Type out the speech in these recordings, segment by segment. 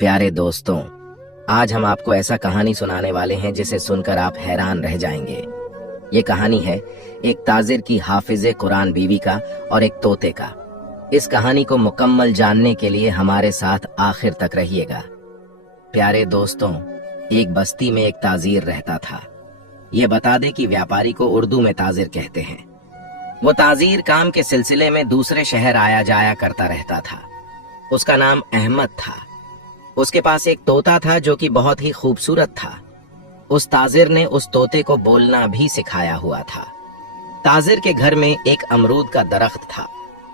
प्यारे दोस्तों, आज हम आपको ऐसा कहानी सुनाने वाले हैं जिसे सुनकर आप हैरान रह जाएंगे। ये कहानी है एक ताजिर की हाफिजे कुरान बीवी का और एक तोते का। इस कहानी को मुकम्मल जानने के लिए हमारे साथ आखिर तक रहिएगा। प्यारे दोस्तों, एक बस्ती में एक ताजिर रहता था। ये बता दे कि व्यापारी को उर्दू में ताजिर कहते हैं। वो ताजिर काम के सिलसिले में दूसरे शहर आया जाया करता रहता था। उसका नाम अहमद था। उसके पास एक तोता था जो कि बहुत ही खूबसूरत था। उस ताजिर ने उस तोते को बोलना भी सिखाया हुआ था। ताजिर के घर में एक अमरूद का दरख्त था।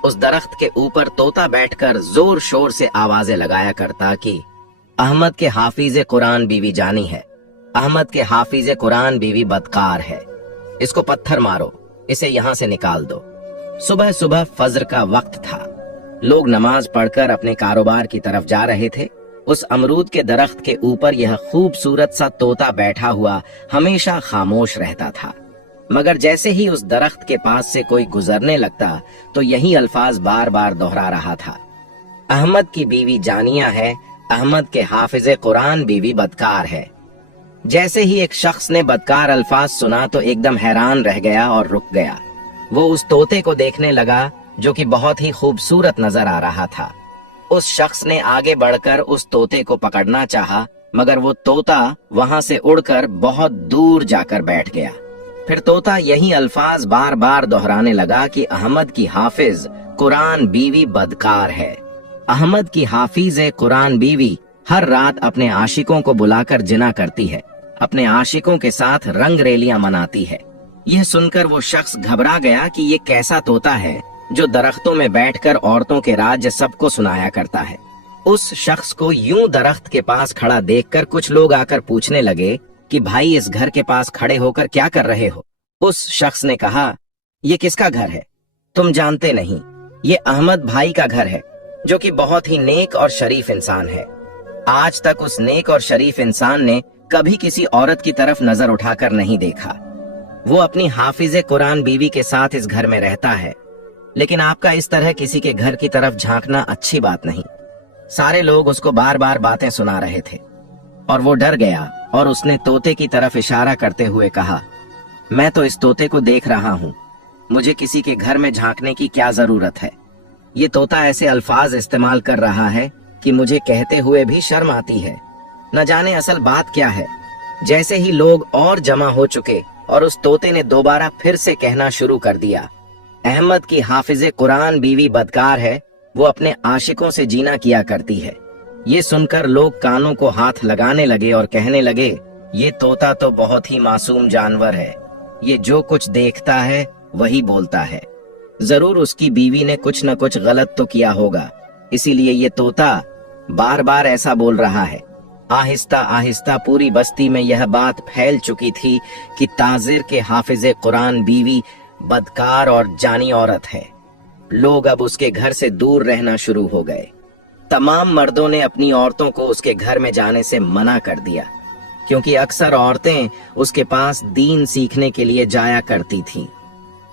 उस दरख्त के ऊपर तोता बैठकर जोर शोर से आवाजें लगाया करता कि अहमद के हाफिजे कुरान बीवी जानी है, अहमद के हाफिजे कुरान बीवी बदकार है, इसको पत्थर मारो, इसे यहां से निकाल दो। सुबह सुबह फज्र का वक्त था। लोग नमाज पढ़कर अपने कारोबार की तरफ जा रहे थे। उस अमरूद के दरख्त के ऊपर यह खूबसूरत सा तोता बैठा हुआ हमेशा खामोश रहता था, मगर जैसे ही उस दरख्त के पास से कोई गुजरने लगता तो यही अल्फाज बार बार दोहरा रहा था, अहमद की बीवी जानिया है, अहमद के हाफिजे कुरान बीवी बदकार है। जैसे ही एक शख्स ने बदकार अल्फाज सुना तो एकदम हैरान रह गया और रुक गया। वो उस तोते को देखने लगा जो कि बहुत ही खूबसूरत नजर आ रहा था। उस शख्स ने आगे बढ़कर उस तोते को पकड़ना चाहा, मगर वो तोता वहां से उड़कर बहुत दूर जाकर बैठ गया। फिर तोता यही अल्फाज बार बार दोहराने लगा कि अहमद की हाफिज कुरान बीवी बदकार है। अहमद की हाफिज कुरान बीवी हर रात अपने आशिकों को बुलाकर जिना करती है, अपने आशिकों के साथ रंग रेलियां मनाती है। यह सुनकर वो शख्स घबरा गया कि ये कैसा तोता है जो दरख्तों में बैठकर औरतों के राज्य सबको सुनाया करता है। उस शख्स को यूं दरख्त के पास खड़ा देखकर कुछ लोग आकर पूछने लगे कि भाई, इस घर के पास खड़े होकर क्या कर रहे हो? उस शख्स ने कहा, ये किसका घर है? तुम जानते नहीं, ये अहमद भाई का घर है जो कि बहुत ही नेक और शरीफ इंसान है। आज तक उस नेक और शरीफ इंसान ने कभी किसी औरत की तरफ नजर उठाकर नहीं देखा। वो अपनी हाफिजे कुरान बीवी के साथ इस घर में रहता है, लेकिन आपका इस तरह किसी के घर की तरफ झांकना अच्छी बात नहीं। सारे लोग उसको बार बार बातें सुना रहे थे और वो डर गया और उसने तोते की तरफ इशारा करते हुए कहा, मैं तो इस तोते को देख रहा हूँ, मुझे किसी के घर में झांकने की क्या जरूरत है? ये तोता ऐसे अल्फाज इस्तेमाल कर रहा है कि मुझे कहते हुए भी शर्म आती है। न जाने असल बात क्या है। जैसे ही लोग और जमा हो चुके और उस तोते ने दोबारा फिर से कहना शुरू कर दिया, अहमद की हाफिजे कुरान बीवी बदकार है, वो अपने आशिकों से जीना किया करती है। ये सुनकर लोग कानों को हाथ लगाने लगे और कहने लगे, ये तोता तो बहुत ही मासूम जानवर है, ये जो कुछ देखता है वही बोलता है। जरूर उसकी बीवी ने कुछ न कुछ गलत तो किया होगा, इसीलिए ये तोता बार बार ऐसा बोल रहा है। आहिस्ता आहिस्ता पूरी बस्ती में यह बात फैल चुकी थी कि ताजिर के हाफिजे कुरान बीवी बदकार और जानी औरत है। लोग अब उसके घर से दूर रहना शुरू हो गए। तमाम मर्दों ने अपनी औरतों को उसके घर में जाने से मना कर दिया, क्योंकि अक्सर औरतें उसके पास दीन सीखने के लिए जाया करती थीं।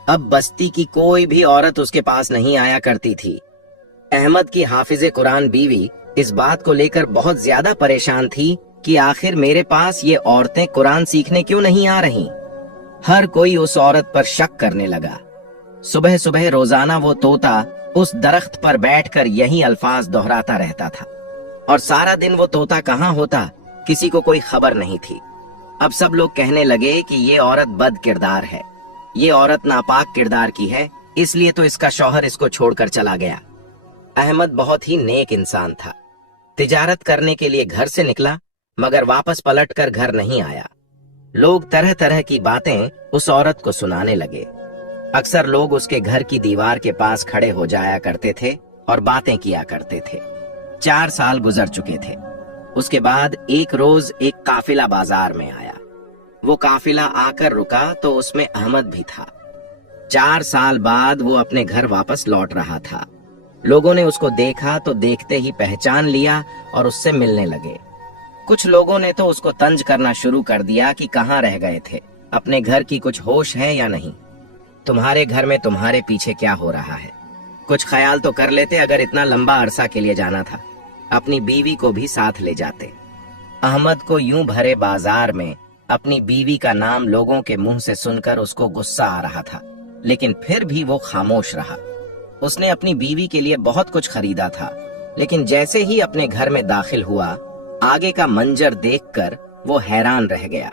अब बस्ती की कोई भी औरत उसके पास नहीं आया करती थी। अहमद की हाफिजे कुरान बीवी इस बात को लेकर बहुत ज्यादा परेशान थी कि आखिर मेरे पास ये औरतें कुरान सीखने क्यों नहीं आ रही। हर कोई उस औरत पर शक करने लगा। सुबह सुबह रोजाना वो तोता उस दरख्त पर बैठकर यही अल्फाज दोहराता रहता था और सारा दिन वो तोता कहाँ होता किसी को कोई खबर नहीं थी। अब सब लोग कहने लगे कि ये औरत बद किरदार है, ये औरत नापाक किरदार की है, इसलिए तो इसका शौहर इसको छोड़कर चला गया। अहमद बहुत ही नेक इंसान था। तिजारत करने के लिए घर से निकला, मगर वापस पलटकर घर नहीं आया। लोग तरह तरह की बातें उस औरत को सुनाने लगे। अक्सर लोग उसके घर की दीवार के पास खड़े हो जाया करते थे और बातें किया करते थे। 4 साल गुजर चुके थे। उसके बाद एक रोज एक काफिला बाजार में आया। वो काफिला आकर रुका तो उसमें अहमद भी था। 4 साल बाद वो अपने घर वापस लौट रहा था। लोगों ने उसको देखा तो देखते ही पहचान लिया और उससे मिलने लगे। कुछ लोगों ने तो उसको तंज करना शुरू कर दिया कि कहाँ रह गए थे, अपने घर की कुछ होश है या नहीं, तुम्हारे घर में तुम्हारे पीछे क्या हो रहा है, कुछ ख्याल तो कर लेते अगर इतना लंबा अरसा के लिए जाना था। अपनी बीवी को भी साथ ले जाते। अहमद को यूं भरे बाजार में अपनी बीवी का नाम लोगों के मुंह से सुनकर उसको गुस्सा आ रहा था, लेकिन फिर भी वो खामोश रहा। उसने अपनी बीवी के लिए बहुत कुछ खरीदा था, लेकिन जैसे ही अपने घर में दाखिल हुआ, आगे का मंजर देखकर वो हैरान रह गया।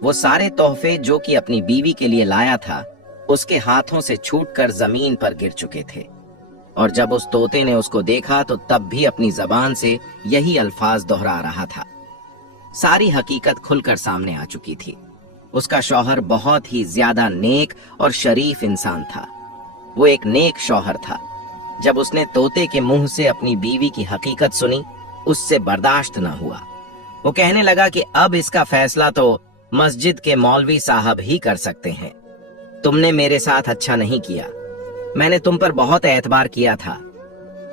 वो सारे तोहफे जो कि अपनी बीवी के लिए लाया था, उसके हाथों से छूटकर जमीन पर गिर चुके थे। और जब उस तोते ने उसको देखा तो तब भी अपनी जबान से यही अल्फाज दोहरा रहा था। सारी हकीकत खुलकर सामने आ चुकी थी। उसका शौहर बहुत ही ज्यादा नेक और शरीफ इंसान था। वो एक नेक शौहर था। जब उसने तोते के मुंह से अपनी बीवी की हकीकत सुनी, उससे बर्दाश्त न हुआ। वो कहने लगा कि अब इसका फैसला तो मस्जिद के मौलवी साहब ही कर सकते हैं। तुमने मेरे साथ अच्छा नहीं किया। मैंने तुम पर बहुत एतबार किया था।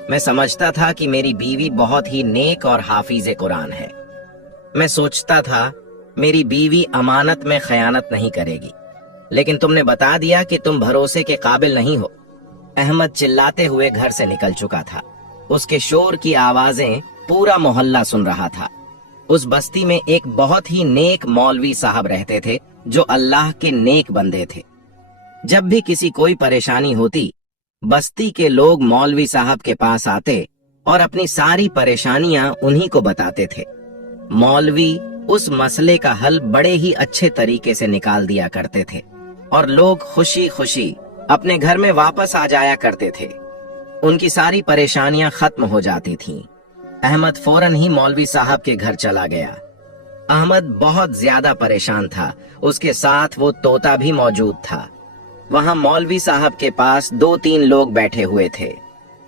मैं समझता था कि मेरी बीवी बहुत ही नेक और हाफिज कुरान है। मैं सोचता था मेरी बीवी अमानत में खयानत नहीं करेगी, लेकिन तुमने बता दिया कि तुम भरोसे के काबिल नहीं हो। अहमद चिल्लाते हुए घर से निकल चुका था। उसके शोर की आवाजें पूरा मोहल्ला सुन रहा था। उस बस्ती में एक बहुत ही नेक मौलवी साहब रहते थे, जो अल्लाह के नेक बंदे थे। जब भी किसी कोई परेशानी होती, बस्ती के लोग मौलवी साहब के पास आते और अपनी सारी परेशानियां उन्हीं को बताते थे। मौलवी उस मसले का हल बड़े ही अच्छे तरीके से निकाल दिया करते थे और लोग खुशी खुशी अपने घर में वापस आ जाया करते थे। उनकी सारी परेशानियां खत्म हो जाती थीं। अहमद फौरन ही मौलवी साहब के घर चला गया। अहमद बहुत ज्यादा परेशान था। उसके साथ वो तोता भी मौजूद था। वहां मौलवी साहब के पास 2-3 लोग बैठे हुए थे।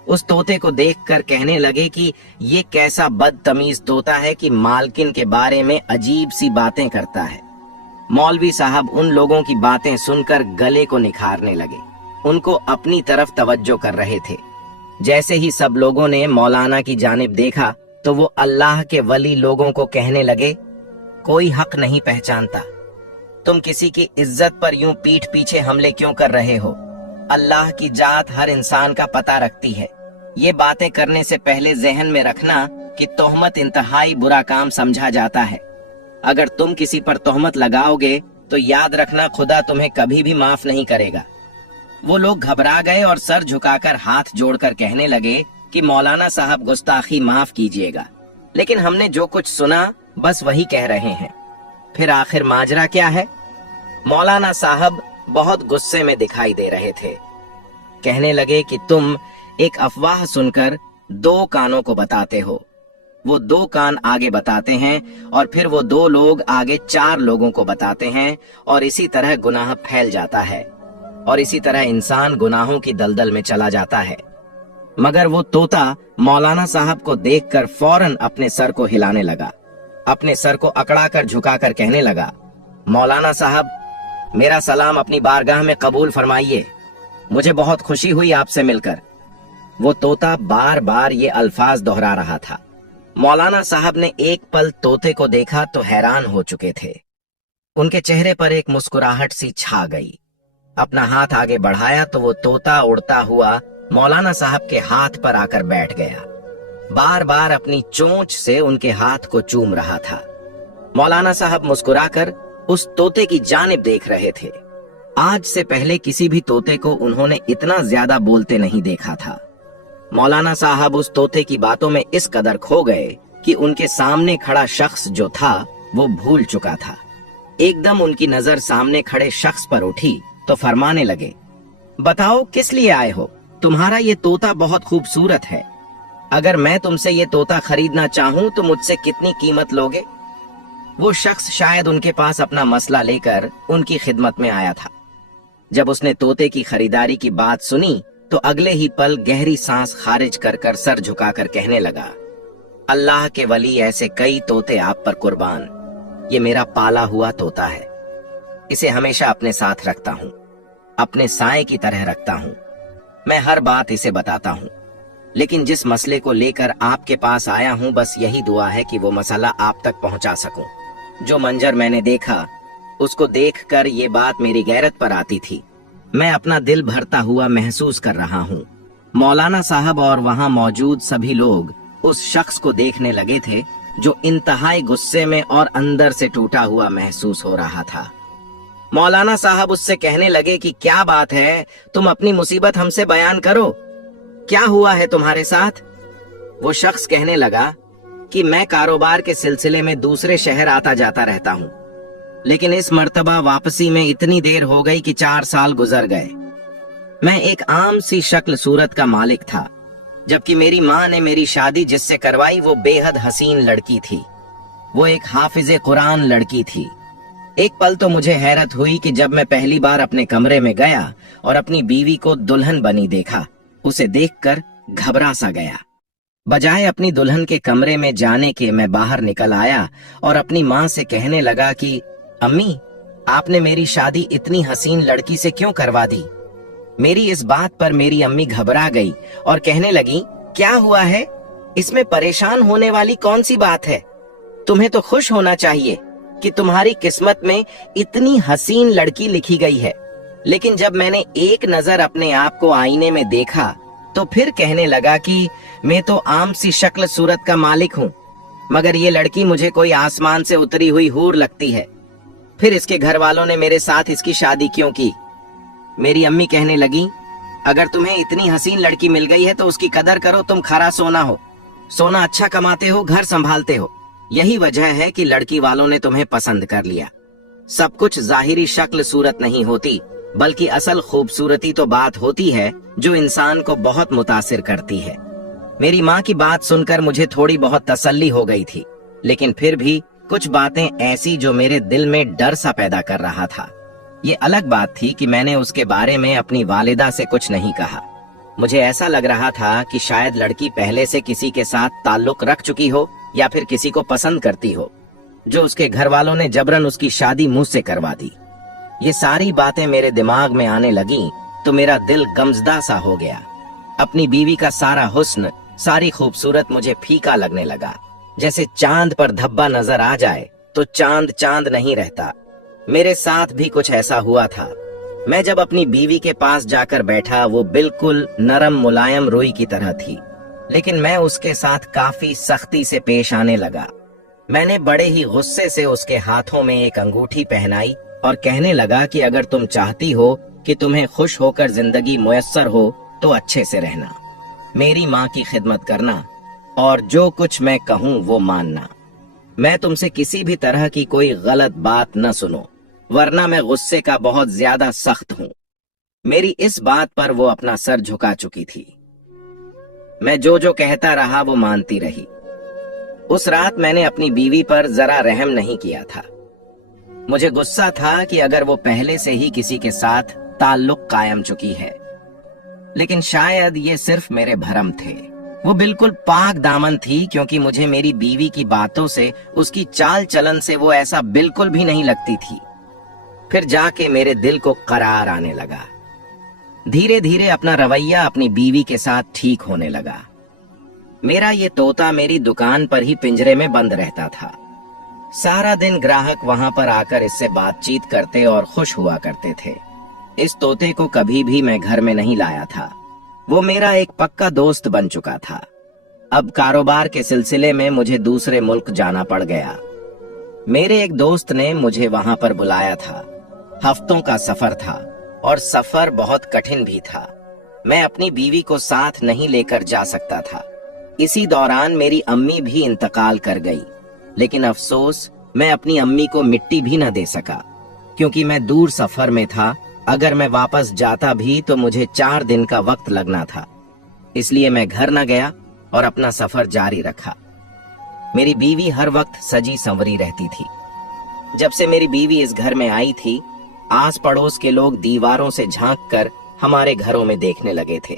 उस तोते को देखकर कहने लगे कि ये कैसा बदतमीज तोता है कि मालकिन के बारे में अजीब सी बातें करता है। मौलवी साहब उन लोगों की बातें सुनकर गले को निखारने लगे। उनको अपनी तरफ तवज्जो कर रहे थे। जैसे ही सब लोगों ने मौलाना की जानिब देखा तो वो अल्लाह के वली लोगों को कहने लगे, कोई हक नहीं पहचानता। तुम किसी की इज्जत पर यूं पीठ पीछे हमले क्यों कर रहे हो? अल्लाह की जात हर इंसान का पता रखती है। ये बातें करने से पहले जहन में रखना कि तोहमत इंतहाई बुरा काम समझा जाता है। अगर तुम किसी पर तोहमत लगाओगे तो याद रखना खुदा तुम्हें कभी भी माफ नहीं करेगा। वो लोग घबरा गए और सर झुकाकर हाथ जोड़कर कहने लगे कि मौलाना साहब गुस्ताखी माफ कीजिएगा, लेकिन हमने जो कुछ सुना बस वही कह रहे हैं। फिर आखिर माजरा क्या है? मौलाना साहब बहुत गुस्से में दिखाई दे रहे थे। कहने लगे कि तुम एक अफवाह सुनकर 2 कानों को बताते हो। वो 2 कान आगे बताते हैं और फिर वो 2 लोग आगे 4 लोगों को बताते हैं और इसी तरह गुनाह फैल जाता है और इसी तरह इंसान गुनाहों की दलदल में चला जाता है। मगर वो तोता मौलाना साहब को देखकर फौरन अपने सर को हिलाने लगा। अपने सर को अकड़ाकर झुकाकर कहने लगा, मौलाना साहब, मेरा सलाम अपनी बारगाह में कबूल फरमाइए। मुझे बहुत खुशी हुई आपसे मिलकर। वो तोता बार बार ये अल्फाज दोहरा रहा था। मौलाना साहब ने एक पल तोते को देखा तो हैरान हो चुके थे। उनके चेहरे पर एक मुस्कुराहट सी छा गई। अपना हाथ आगे बढ़ाया तो वो तोता उड़ता हुआ मौलाना साहब के हाथ पर आकर बैठ गया। बार बार अपनी चोंच से उनके हाथ को चूम रहा था। मौलाना साहब मुस्कुराकर उस तोते की जानिब देख रहे थे। आज से पहले किसी भी तोते को उन्होंने इतना ज्यादा बोलते नहीं देखा था। मौलाना साहब उस तोते की बातों में इस कदर खो गए कि उनके सामने खड़ा शख्स जो था वो भूल चुका था। एकदम उनकी नजर सामने खड़े शख्स पर उठी तो फरमाने लगे, बताओ किस लिए आए हो? तुम्हारा ये तोता बहुत खूबसूरत है। अगर मैं तुमसे ये तोता खरीदना चाहूं तो मुझसे कितनी कीमत लोगे? वो शख्स शायद उनके पास अपना मसला लेकर उनकी खिदमत में आया था। जब उसने तोते की खरीदारी की बात सुनी तो अगले ही पल गहरी सांस खारिज कर सर झुकाकर कहने लगा, अल्लाह के वली, ऐसे कई तोते आप पर कुर्बान। ये मेरा पाला हुआ तोता है। इसे हमेशा अपने साथ रखता हूँ, अपने साए की तरह रखता हूँ। मैं हर बात इसे बताता हूँ, लेकिन जिस मसले को लेकर आपके पास आया हूँ बस यही दुआ है कि वो मसला आप तक पहुंचा सकूं। जो मंजर मैंने देखा उसको देखकर ये बात मेरी गैरत पर आती थी। मैं अपना दिल भरता हुआ महसूस कर रहा हूँ। मौलाना साहब और वहां मौजूद सभी लोग उस शख्स को देखने लगे थे जो इंतहाई गुस्से में और अंदर से टूटा हुआ महसूस हो रहा था। मौलाना साहब उससे कहने लगे कि क्या बात है, तुम अपनी मुसीबत हमसे बयान करो, क्या हुआ है तुम्हारे साथ? वो शख्स कहने लगा कि मैं कारोबार के सिलसिले में दूसरे शहर आता जाता रहता हूँ, लेकिन इस मर्तबा वापसी में इतनी देर हो गई कि 4 साल गुजर गए। मैं एक आम सी शक्ल सूरत का मालिक था, जबकि मेरी माँ ने मेरी शादी जिससे करवाई वो बेहद हसीन लड़की थी। वो एक हाफिजे कुरान लड़की थी। एक पल तो मुझे हैरत हुई कि जब मैं पहली बार अपने कमरे में गया और अपनी बीवी को दुल्हन बनी देखा, उसे देखकर घबरा सा गया। बजाय अपनी दुल्हन के कमरे में जाने के मैं बाहर निकल आया और अपनी माँ से कहने लगा कि अम्मी, आपने मेरी शादी इतनी हसीन लड़की से क्यों करवा दी? मेरी इस बात पर मेरी अम्मी घबरा गई और कहने लगी, क्या हुआ है? इसमें परेशान होने वाली कौन सी बात है? तुम्हें तो खुश होना चाहिए कि तुम्हारी किस्मत में इतनी हसीन लड़की लिखी गई है। लेकिन जब मैंने एक नजर अपने आप को आईने में देखा तो फिर कहने लगा कि मैं तो आम सी शक्ल सूरत का मालिक हूँ, मगर ये लड़की मुझे कोई आसमान से उतरी हुई हूर लगती है। फिर इसके घर वालों ने मेरे साथ इसकी शादी क्यों की? मेरी अम्मी कहने लगी, अगर तुम्हें इतनी हसीन लड़की मिल गई है तो उसकी कदर करो। तुम खरा सोना हो, सोना अच्छा कमाते हो, घर संभालते हो, यही वजह है कि लड़की वालों ने तुम्हें पसंद कर लिया। सब कुछ जाहिरी शक्ल सूरत नहीं होती, बल्कि असल खूबसूरती तो बात होती है जो इंसान को बहुत मुतासिर करती है। मेरी माँ की बात सुनकर मुझे थोड़ी बहुत तसल्ली हो गई थी, लेकिन फिर भी कुछ बातें ऐसी जो मेरे दिल में डर सा पैदा कर रहा था। ये अलग बात थी कि मैंने उसके बारे में अपनी वालिदा से कुछ नहीं कहा। मुझे ऐसा लग रहा था कि शायद लड़की पहले से किसी के साथ ताल्लुक रख चुकी हो या फिर किसी को पसंद करती हो, जो उसके घर वालों ने जबरन उसकी शादी मुझसे करवा दी। ये सारी बातें मेरे दिमाग में आने लगी तो मेरा दिल गमजदा सा हो गया। अपनी बीवी का सारा हुस्न, सारी खूबसूरत मुझे फीका लगने लगा। जैसे चांद पर धब्बा नजर आ जाए तो चांद चांद नहीं रहता। मेरे साथ भी कुछ ऐसा हुआ था। मैं जब अपनी बीवी के पास जाकर बैठा, वो बिल्कुल नरम मुलायम रुई की तरह थी, लेकिन मैं उसके साथ काफी सख्ती से पेश आने लगा। मैंने बड़े ही गुस्से से उसके हाथों में एक अंगूठी पहनाई और कहने लगा कि अगर तुम चाहती हो कि तुम्हें खुश होकर जिंदगी मुयस्सर हो तो अच्छे से रहना, मेरी माँ की खिदमत करना और जो कुछ मैं कहूँ वो मानना। मैं तुमसे किसी भी तरह की कोई गलत बात न सुनो, वरना मैं गुस्से का बहुत ज्यादा सख्त हूँ। मेरी इस बात पर वो अपना सर झुका चुकी थी। मैं जो जो कहता रहा वो मानती रही। उस रात मैंने अपनी बीवी पर जरा रहम नहीं किया था। मुझे गुस्सा था कि अगर वो पहले से ही किसी के साथ ताल्लुक कायम चुकी है, लेकिन शायद ये सिर्फ मेरे भरम थे। वो बिल्कुल पाक दामन थी, क्योंकि मुझे मेरी बीवी की बातों से, उसकी चाल चलन से वो ऐसा बिल्कुल भी नहीं लगती थी। फिर जाके मेरे दिल को करार आने लगा। धीरे धीरे अपना रवैया अपनी बीवी के साथ ठीक होने लगा। मेरा ये तोता मेरी दुकान पर ही पिंजरे में बंद रहता था। सारा दिन ग्राहक वहां पर आकर इससे बातचीत करते और खुश हुआ करते थे। इस तोते को कभी भी मैं घर में नहीं लाया था। वो मेरा एक पक्का दोस्त बन चुका था। अब कारोबार के सिलसिले में मुझे दूसरे मुल्क जाना पड़ गया। मेरे एक दोस्त ने मुझे वहां पर बुलाया था। हफ्तों का सफर था और सफर बहुत कठिन भी था। मैं अपनी बीवी को साथ नहीं लेकर जा सकता था। इसी दौरान मेरी अम्मी भी इंतकाल कर गई, लेकिन अफसोस मैं अपनी अम्मी को मिट्टी भी न दे सका, क्योंकि मैं दूर सफर में था। अगर मैं वापस जाता भी तो मुझे 4 दिन का वक्त लगना था। इसलिए मैं घर न गया और अपना सफर जारी रखा। मेरी बीवी हर वक्त सजी संवरी रहती थी। जब से मेरी बीवी इस घर में आई थी, आस पड़ोस के लोग दीवारों से झांक कर हमारे घरों में देखने लगे थे।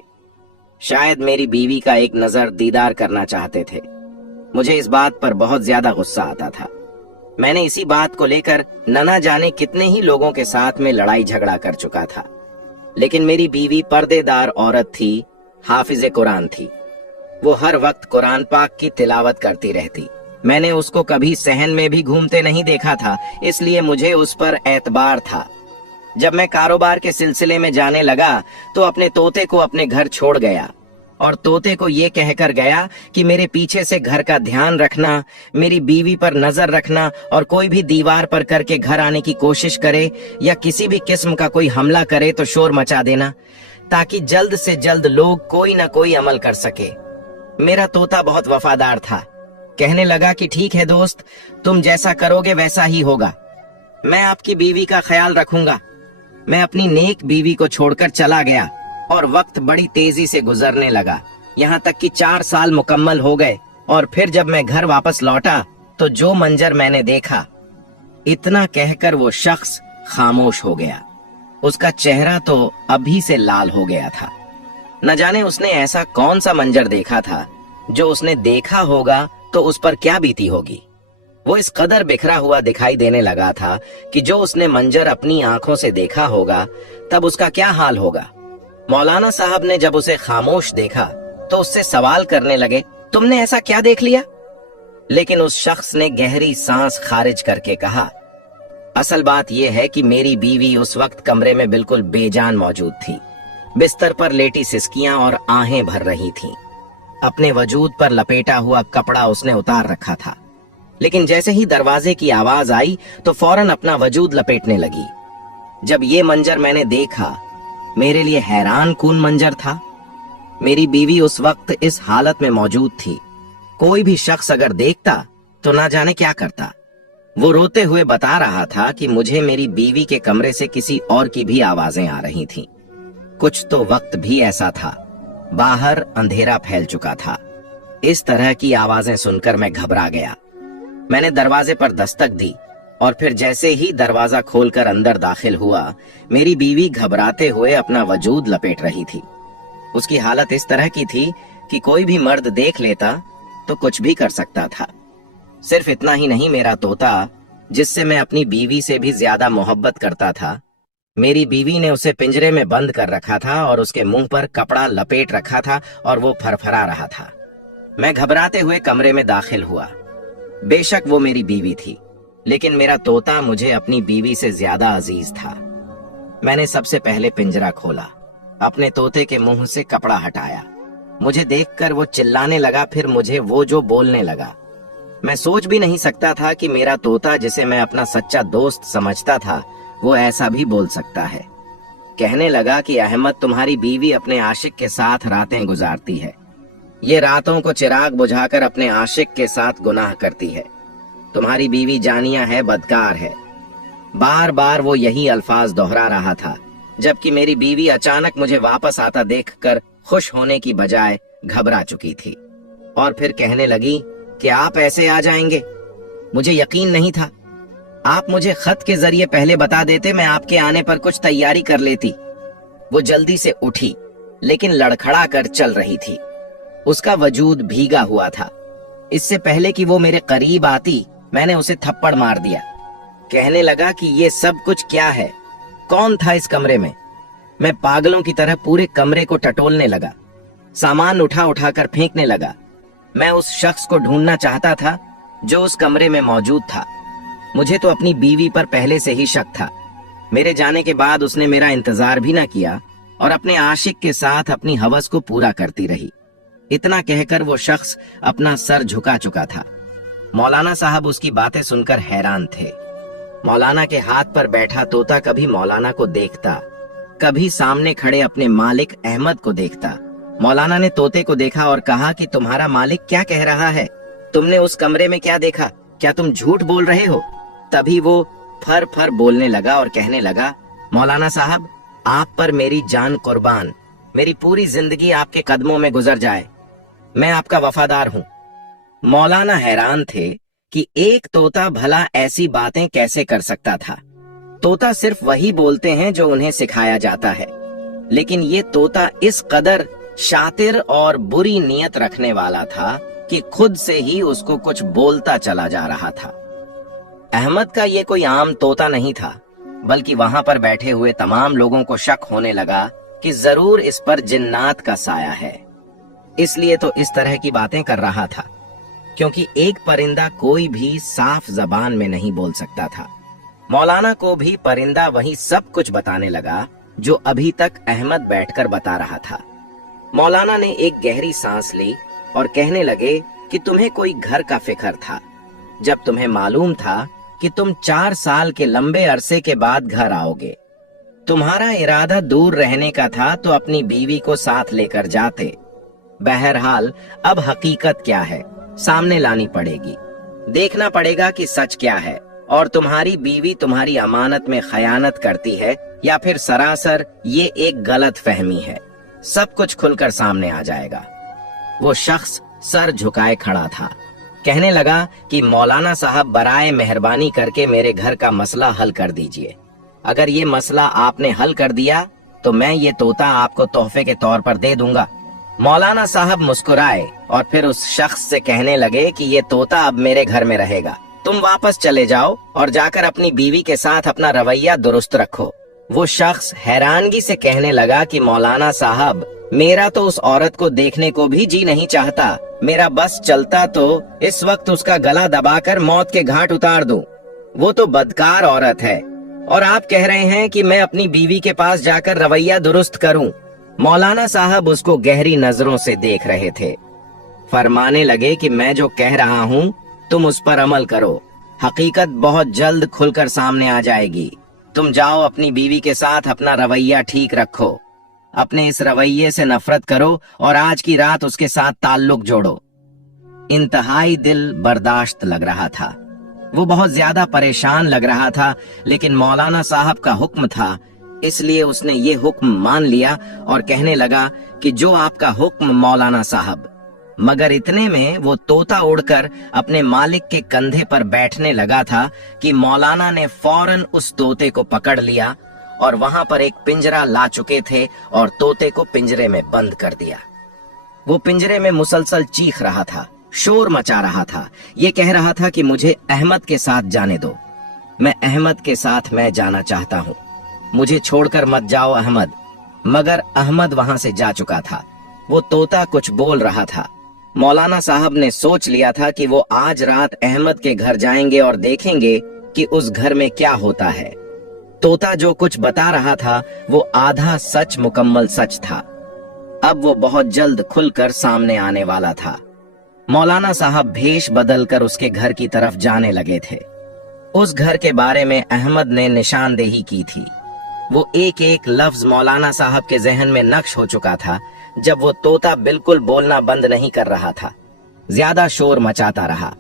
शायद मेरी बीवी का एक नजर दीदार करना चाहते थे। मुझे इस बात पर बहुत ज्यादा गुस्सा आता था। मैंने इसी बात को लेकर न जाने कितने ही लोगों के साथ में लड़ाई झगड़ा कर चुका था, लेकिन मेरी बीवी पर्देदार औरत थी, हाफिजे कुरान थी। वो हर वक्त कुरान पाक की तिलावत करती रहती। मैंने उसको कभी सहन में भी घूमते नहीं देखा था, इसलिए मुझे उस पर एतबार था। जब मैं कारोबार के सिलसिले में जाने लगा तो अपने तोते को अपने घर छोड़ गया। और तोते को ये कहकर गया कि मेरे पीछे से घर का ध्यान रखना, मेरी बीवी पर नजर रखना और कोई भी दीवार पर करके घर आने की कोशिश करे या किसी भी किस्म का कोई हमला करे तो शोर मचा देना, ताकि जल्द से जल्द लोग कोई ना कोई अमल कर सके। मेरा तोता बहुत वफादार था। कहने लगा कि ठीक है दोस्त, तुम जैसा करोगे वैसा ही होगा। मैं आपकी बीवी का ख्याल रखूंगा। मैं अपनी नेक बीवी को छोड़कर चला गया और वक्त बड़ी तेजी से गुजरने लगा, यहाँ तक कि 4 साल मुकम्मल हो गए। और फिर जब मैं घर वापस लौटा तो जो मंजर मैंने देखा, इतना कहकर वो शख्स खामोश हो गया। उसका चेहरा तो अभी से लाल हो गया था। न जाने उसने ऐसा कौन सा मंजर देखा था जो उसने देखा होगा तो उस पर क्या बीती होगी। वो इस कदर बिखरा हुआ दिखाई देने लगा था कि जो उसने मंजर अपनी आंखों से देखा होगा तब उसका क्या हाल होगा। मौलाना साहब ने जब उसे खामोश देखा तो उससे सवाल करने लगे, तुमने ऐसा क्या देख लिया? लेकिन उस शख्स ने गहरी सांस खारिज करके कहा, असल बात यह है कि मेरी बीवी उस वक्त कमरे में बिल्कुल बेजान मौजूद थी। बिस्तर पर लेटी सिसकियां और आहें भर रही थीं। अपने वजूद पर लपेटा हुआ कपड़ा उसने उतार रखा था, लेकिन जैसे ही दरवाजे की आवाज आई तो फौरन अपना वजूद लपेटने लगी। जब ये मंजर मैंने देखा, मेरे लिए हैरान कून मंजर था। मेरी बीवी उस वक्त इस हालत में मौजूद थी। कोई भी शख्स अगर देखता तो ना जाने क्या करता। वो रोते हुए बता रहा था कि मुझे मेरी बीवी के कमरे से किसी और की भी आवाजें आ रही थीं। कुछ तो वक्त भी ऐसा था, बाहर अंधेरा फैल चुका था। इस तरह की आवाजें सुनकर मैं घबरा गया। मैंने दरवाजे पर दस्तक दी और फिर जैसे ही दरवाजा खोलकर अंदर दाखिल हुआ, मेरी बीवी घबराते हुए अपना वजूद लपेट रही थी। उसकी हालत इस तरह की थी कि कोई भी मर्द देख लेता तो कुछ भी कर सकता था। सिर्फ इतना ही नहीं, मेरा तोता, जिससे मैं अपनी बीवी से भी ज्यादा मोहब्बत करता था, मेरी बीवी ने उसे पिंजरे में बंद कर रखा था और उसके मुंह पर कपड़ा लपेट रखा था और वो फरफरा रहा था। मैं घबराते हुए कमरे में दाखिल हुआ। बेशक वो मेरी बीवी थी, लेकिन मेरा तोता मुझे अपनी बीवी से ज्यादा अजीज था। मैंने सबसे पहले पिंजरा खोला, अपने तोते के मुंह से कपड़ा हटाया। मुझे देखकर वो चिल्लाने लगा, फिर मुझे वो जो बोलने लगा। मैं सोच भी नहीं सकता था कि मेरा तोता, जिसे मैं अपना सच्चा दोस्त समझता था, वो ऐसा भी बोल सकता है। कहने लगा कि अहमद, तुम्हारी बीवी अपने आशिक के साथ रातें गुजारती है। ये रातों को चिराग बुझाकर अपने आशिक के साथ गुनाह करती है। तुम्हारी बीवी जानिया है, बदकार है। बार बार वो यही अल्फाज दोहरा रहा था, जबकि मेरी बीवी अचानक मुझे वापस आता देखकर खुश होने की बजाय घबरा चुकी थी। और फिर कहने लगी कि आप ऐसे आ जाएंगे, मुझे यकीन नहीं था। आप मुझे खत के जरिए पहले बता देते, मैं आपके आने पर कुछ तैयारी कर लेती। वो जल्दी से उठी, लेकिन लड़खड़ा कर चल रही थी। उसका वजूद भीगा हुआ था। इससे पहले कि वो मेरे करीब आती, मैंने उसे थप्पड़ मार दिया। कहने लगा कि ये सब कुछ क्या है, कौन था इस कमरे में? मैं पागलों की तरह पूरे कमरे को टटोलने लगा, सामान उठा उठाकर फेंकने लगा। मैं उस शख्स को ढूंढना चाहता था जो उस कमरे में मौजूद था। मुझे तो अपनी बीवी पर पहले से ही शक था। मेरे जाने के बाद उसने मेरा इंतजार भी ना किया और अपने आशिक के साथ अपनी हवस को पूरा करती रही। इतना कहकर वो शख्स अपना सर झुका चुका था। मौलाना साहब उसकी बातें सुनकर हैरान थे। मौलाना के हाथ पर बैठा तोता कभी मौलाना को देखता, कभी सामने खड़े अपने मालिक अहमद को देखता। मौलाना ने तोते को देखा और कहा कि तुम्हारा मालिक क्या कह रहा है? तुमने उस कमरे में क्या देखा? क्या तुम झूठ बोल रहे हो? तभी वो फर फर बोलने लगा और कहने लगा, मौलाना साहब, आप पर मेरी जान कुर्बान, मेरी पूरी जिंदगी आपके कदमों में गुजर जाए। मैं आपका वफादार हूँ। मौलाना हैरान थे कि एक तोता भला ऐसी बातें कैसे कर सकता था। तोता सिर्फ वही बोलते हैं जो उन्हें सिखाया जाता है, लेकिन ये तोता इस कदर शातिर और बुरी नीयत रखने वाला था कि खुद से ही उसको कुछ बोलता चला जा रहा था। अहमद का ये कोई आम तोता नहीं था, बल्कि वहां पर बैठे हुए तमाम लोगों को शक होने लगा कि जरूर इस पर जिन्नात का साया है। इसलिए तो इस तरह की बातें कर रहा था, क्योंकि एक परिंदा कोई भी साफ जबान में नहीं बोल सकता था। मौलाना को भी परिंदा वही सब कुछ बताने लगा जो अभी तक अहमद बैठकर बता रहा था। मौलाना ने एक गहरी सांस ली और कहने लगे कि तुम्हें कोई घर का फिक्र था, जब तुम्हें मालूम था कि तुम 4 साल के लंबे अरसे के बाद घर आओगे। तुम्हारा इरादा दूर रहने का था तो अपनी बीवी को साथ लेकर जाते। बहरहाल अब हकीकत क्या है सामने लानी पड़ेगी, देखना पड़ेगा कि सच क्या है और तुम्हारी बीवी तुम्हारी अमानत में खयानत करती है या फिर सरासर ये एक गलत फहमी है। सब कुछ खुलकर सामने आ जाएगा। वो शख्स सर झुकाए खड़ा था। कहने लगा कि मौलाना साहब बराए मेहरबानी करके मेरे घर का मसला हल कर दीजिए। अगर ये मसला आपने हल कर दिया तो मैं ये तोता आपको तोहफे के तौर पर दे दूंगा। मौलाना साहब मुस्कुराए और फिर उस शख्स से कहने लगे कि ये तोता अब मेरे घर में रहेगा। तुम वापस चले जाओ और जाकर अपनी बीवी के साथ अपना रवैया दुरुस्त रखो। वो शख्स हैरानगी से कहने लगा कि मौलाना साहब, मेरा तो उस औरत को देखने को भी जी नहीं चाहता। मेरा बस चलता तो इस वक्त उसका गला दबाकर मौत के घाट उतार दूं। वो तो बदकार औरत है और आप कह रहे हैं कि मैं अपनी बीवी के पास जाकर रवैया दुरुस्त करूं। मौलाना साहब उसको गहरी नजरों से देख रहे थे। फरमाने लगे कि मैं जो कह रहा हूं तुम उस पर अमल करो। हकीकत बहुत जल्द खुलकर सामने आ जाएगी। तुम जाओ अपनी बीवी के साथ अपना रवैया ठीक रखो। अपने इस रवैये से नफरत करो और आज की रात उसके साथ ताल्लुक जोड़ो। इंतहाई दिल बर्दाश्त लग रहा था। वो बहुत ज्यादा परेशान लग रहा था, लेकिन मौलाना साहब का हुक्म था, इसलिए उसने ये हुक्म मान लिया और कहने लगा कि जो आपका हुक्म मौलाना साहब। मगर इतने में वो तोता उड़कर अपने मालिक के कंधे पर बैठने लगा था कि मौलाना ने फौरन उस तोते को पकड़ लिया और वहां पर एक पिंजरा ला चुके थे और तोते को पिंजरे में बंद कर दिया। वो पिंजरे में मुसलसल चीख रहा था, शोर मचा रहा था। ये कह रहा था कि मुझे अहमद के साथ जाने दो, मैं अहमद के साथ मैं जाना चाहता हूँ, मुझे छोड़कर मत जाओ अहमद। मगर अहमद वहां से जा चुका था। वो तोता कुछ बोल रहा था। मौलाना साहब ने सोच लिया था कि वो आज रात अहमद के घर जाएंगे और देखेंगे कि उस घर में क्या होता है। तोता जो कुछ बता रहा था वो आधा सच मुकम्मल सच था। अब वो बहुत जल्द खुलकर सामने आने वाला था। मौलाना साहब भेष बदलकर उसके घर की तरफ जाने लगे थे। उस घर के बारे में अहमद ने निशानदेही की थी। वो एक एक लफ्ज मौलाना साहब के जहन में नक्श हो चुका था जब वो तोता बिल्कुल बोलना बंद नहीं कर रहा था, ज्यादा शोर मचाता रहा।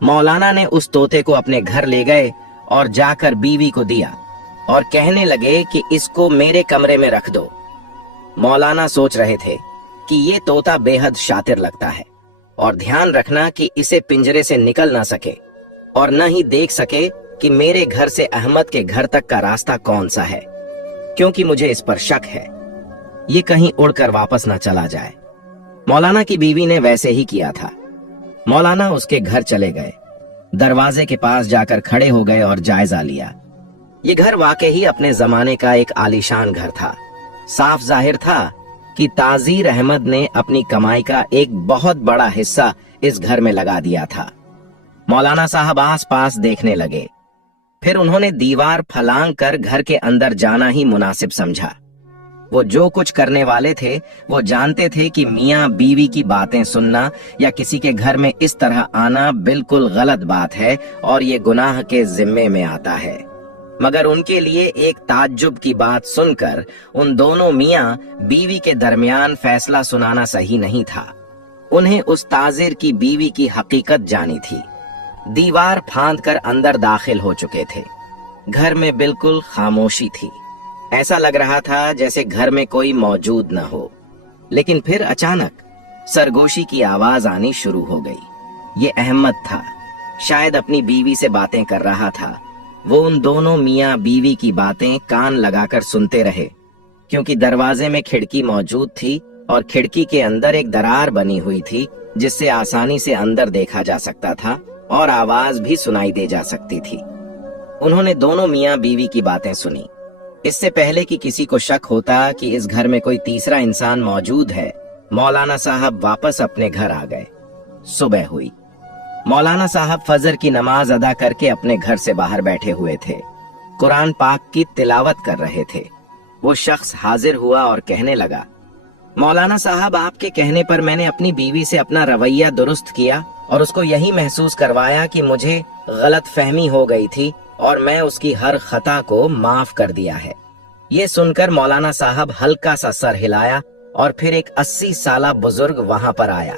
मौलाना ने उस तोते को अपने घर ले गए और जाकर बीवी को दिया और कहने लगे कि इसको मेरे कमरे में रख दो। मौलाना सोच रहे थे कि ये तोता बेहद शातिर लगता है और ध्यान रखना कि इसे पिंजरे से निकल ना सके और न ही देख सके कि मेरे घर से अहमद के घर तक का रास्ता कौन सा है, क्योंकि मुझे इस पर शक है ये कहीं उड़कर वापस ना चला जाए। मौलाना की बीवी ने वैसे ही किया था। मौलाना उसके घर चले गए, दरवाजे के पास जाकर खड़े हो गए और जायजा लिया। ये घर वाकई ही अपने जमाने का एक आलीशान घर था। साफ जाहिर था कि ताजीर अहमद ने अपनी कमाई का एक बहुत बड़ा हिस्सा इस घर में लगा दिया था। मौलाना साहब आस पास देखने लगे, फिर उन्होंने दीवार फलांग कर घर के अंदर जाना ही मुनासिब समझा। वो जो कुछ करने वाले थे वो जानते थे कि मियाँ बीवी की बातें सुनना या किसी के घर में इस तरह आना बिल्कुल गलत बात है और ये गुनाह के जिम्मे में आता है। मगर उनके लिए एक ताज्जुब की बात सुनकर उन दोनों मियाँ बीवी के दरमियान फैसला सुनाना सही नहीं था। उन्हें उस ताजिर की बीवी की हकीकत जानी थी। दीवार फांद कर अंदर दाखिल हो चुके थे। घर में बिल्कुल खामोशी थी। ऐसा लग रहा था जैसे घर में कोई मौजूद न हो। लेकिन फिर अचानक सरगोशी की आवाज आनी शुरू हो गई। ये अहमद था, शायद अपनी बीवी से बातें कर रहा था। वो उन दोनों मियाँ बीवी की बातें कान लगाकर सुनते रहे, क्योंकि दरवाजे में खिड़की मौजूद थी और खिड़की के अंदर एक दरार बनी हुई थी जिससे आसानी से अंदर देखा जा सकता था और आवाज भी सुनाई दे जा सकती थी। उन्होंने दोनों मियाँ बीवी की बातें सुनी। इससे पहले कि किसी को शक होता कि इस घर में कोई तीसरा इंसान मौजूद है, मौलाना साहब वापस अपने घर आ गए। सुबह हुई। मौलाना साहब फजर की नमाज अदा करके अपने घर से बाहर बैठे हुए थे, कुरान पाक की तिलावत कर रहे थे। वो शख्स हाजिर हुआ और कहने लगा, मौलाना साहब, आपके कहने पर मैंने अपनी बीवी से अपना रवैया दुरुस्त किया और उसको यही महसूस करवाया कि मुझे गलत फहमी हो गई थी और मैं उसकी हर खता को माफ कर दिया है। ये सुनकर मौलाना साहब हल्का सा सर हिलाया और फिर एक 80 साला बुजुर्ग वहां पर आया।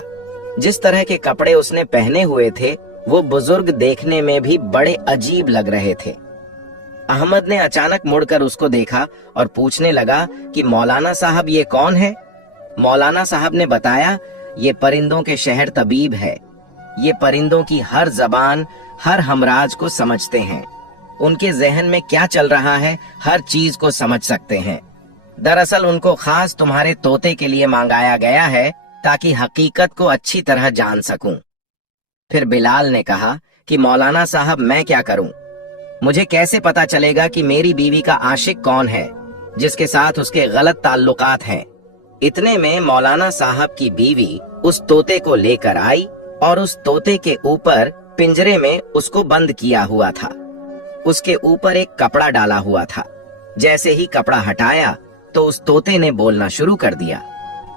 जिस तरह के कपड़े उसने पहने हुए थे वो बुजुर्ग देखने में भी बड़े अजीब लग रहे थे। अहमद ने अचानक मुड़कर उसको देखा और पूछने लगा कि मौलाना साहब ये कौन है? मौलाना साहब ने बताया, ये परिंदों के शहर तबीब है। ये परिंदों की हर जबान, हर हमराज को समझते हैं। उनके जहन में क्या चल रहा है हर चीज को समझ सकते हैं। दरअसल उनको खास तुम्हारे तोते के लिए मंगाया गया है ताकि हकीकत को अच्छी तरह जान सकूं। फिर बिलाल ने कहा कि मौलाना साहब, मैं क्या करूं? मुझे कैसे पता चलेगा कि मेरी बीवी का आशिक कौन है जिसके साथ उसके गलत ताल्लुकात हैं? इतने में मौलाना साहब की बीवी उस तोते को लेकर आई और उस तोते के ऊपर पिंजरे में उसको बंद किया हुआ था। उसके ऊपर एक कपड़ा डाला हुआ था। जैसे ही कपड़ा हटाया तो उस तोते ने बोलना शुरू कर दिया।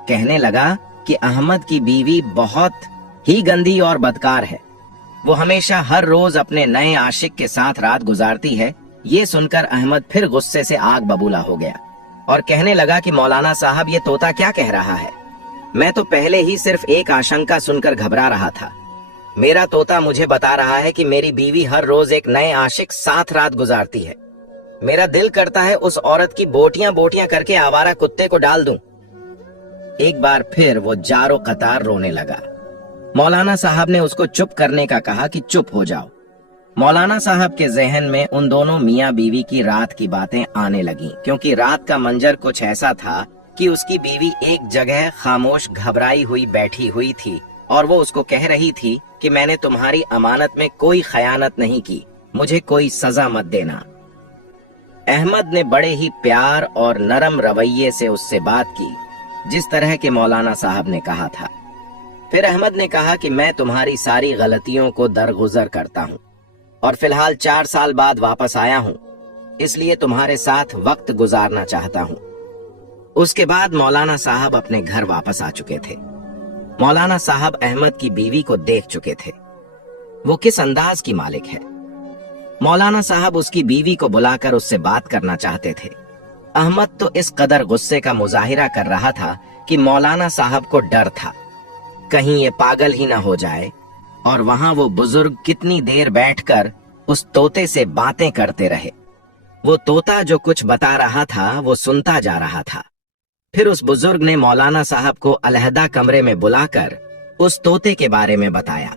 कहने लगा कि अहमद की बीवी बहुत ही गंदी और बदकार है। वो हमेशा हर रोज अपने नए आशिक के साथ रात गुजारती है। ये सुनकर अहमद फिर गुस्से से आग बबूला हो गया और कहने लगा कि मौलाना साहब, ये तोता क्या कह रहा है? मैं तो पहले ही सिर्फ एक आशंका सुनकर घबरा रहा था। मेरा तोता मुझे बता रहा है कि मेरी बीवी हर रोज एक नए आशिक साथ रात गुजारती है। मेरा दिल करता है उस औरत की बोटियां बोटियां करके आवारा कुत्ते को डाल दूं। एक बार फिर वो जारो कतार रोने लगा। मौलाना साहब ने उसको चुप करने का कहा कि चुप हो जाओ। मौलाना साहब के जहन में उन दोनों मियाँ बीवी की रात की बातें आने लगी, क्योंकि रात का मंजर कुछ ऐसा था कि उसकी बीवी एक जगह खामोश घबराई हुई बैठी हुई थी और वो उसको कह रही थी कि मैंने तुम्हारी अमानत में कोई खयानत नहीं की, मुझे कोई सजा मत देना। अहमद ने बड़े ही प्यार और नरम रवैये से उससे बात की, जिस तरह के मौलाना साहब ने कहा था। फिर अहमद ने कहा कि मैं तुम्हारी सारी गलतियों को दरगुजर करता हूँ और फिलहाल 4 साल बाद वापस आया हूँ, इसलिए तुम्हारे साथ वक्त गुजारना चाहता हूँ। उसके बाद मौलाना साहब अपने घर वापस आ चुके थे। मौलाना साहब अहमद की बीवी को देख चुके थे। वो किस अंदाज की मालिक है। मौलाना साहब उसकी बीवी को बुलाकर उससे बात करना चाहते थे। अहमद तो इस कदर गुस्से का मुजाहिरा कर रहा था कि मौलाना साहब को डर था कहीं ये पागल ही ना हो जाए। और वहां वो बुजुर्ग कितनी देर बैठकर उस तोते से बातें करते रहे। वो तोता जो कुछ बता रहा था वो सुनता जा रहा था। फिर उस बुजुर्ग ने मौलाना साहब को अलहदा कमरे में बुलाकर उस तोते के बारे में बताया।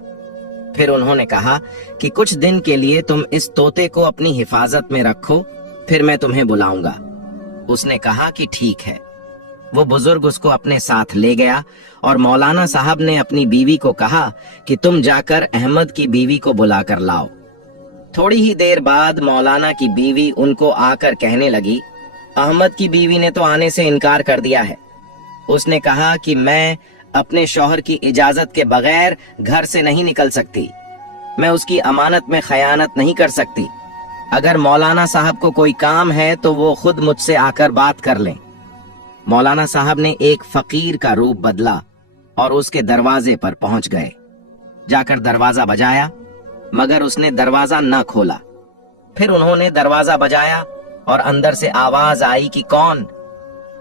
फिर उन्होंने कहा कि कुछ दिन के लिए तुम इस तोते को अपनी हिफाजत में रखो, फिर मैं तुम्हें बुलाऊंगा। उसने कहा कि ठीक है। वो बुजुर्ग उसको अपने साथ ले गया और मौलाना साहब ने अपनी बीवी को कहा कि तुम जाकर अहमद की बीवी को बुलाकर लाओ। थोड़ी ही देर बाद मौलाना की बीवी उनको आकर कहने लगी, अहमद की बीवी ने तो आने से इनकार कर दिया है। उसने कहा कि मैं अपने शौहर की इजाजत के बगैर घर से नहीं निकल सकती। मैं उसकी अमानत में खयानत नहीं कर सकती। अगर मौलाना साहब को कोई काम है तो वो खुद मुझसे आकर बात कर लें। मौलाना साहब ने एक फकीर का रूप बदला और उसके दरवाजे पर पहुंच गए। जाकर दरवाजा बजाया, मगर उसने दरवाजा न खोला। फिर उन्होंने दरवाजा बजाया और अंदर से आवाज आई कि कौन।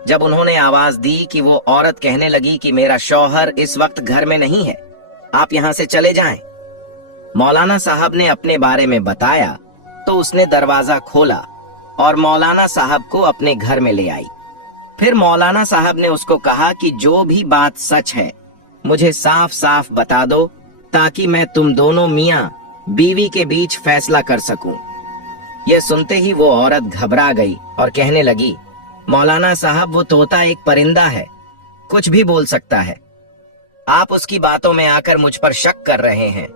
जब उन्होंने आवाज दी कि वो औरत कहने लगी कि मेरा शौहर इस वक्त घर में नहीं है, आप यहां से चले जाएं। मौलाना साहब ने अपने बारे में बताया तो उसने दरवाजा खोला और मौलाना साहब को अपने घर में ले आई। फिर मौलाना साहब ने उसको कहा कि जो भी बात सच है मुझे साफ साफ बता दो, ताकि मैं तुम दोनों मियाँ बीवी के बीच फैसला कर सकूं। यह सुनते ही वो औरत घबरा गई और कहने लगी, मौलाना साहब, वो तोता एक परिंदा है, कुछ भी बोल सकता है। आप उसकी बातों में आकर मुझ पर शक कर रहे हैं।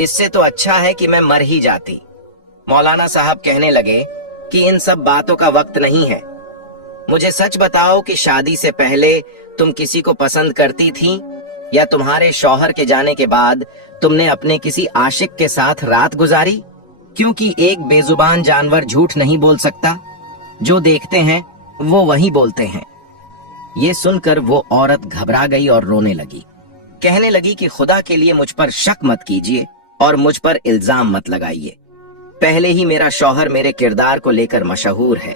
इससे तो अच्छा है कि मैं मर ही जाती। मौलाना साहब कहने लगे कि इन सब बातों का वक्त नहीं है। मुझे सच बताओ कि शादी से पहले तुम किसी को पसंद करती थी, या तुम्हारे शौहर के जाने के बाद तुमने अपने किसी आशिक के साथ रात गुजारी? क्योंकि एक बेजुबान जानवर झूठ नहीं बोल सकता। जो देखते हैं वो वही बोलते हैं। ये सुनकर वो औरत घबरा गई और रोने लगी। कहने लगी कि खुदा के लिए मुझ पर शक मत कीजिए और मुझ पर इल्जाम मत लगाइए। पहले ही मेरा शौहर मेरे किरदार को लेकर मशहूर है।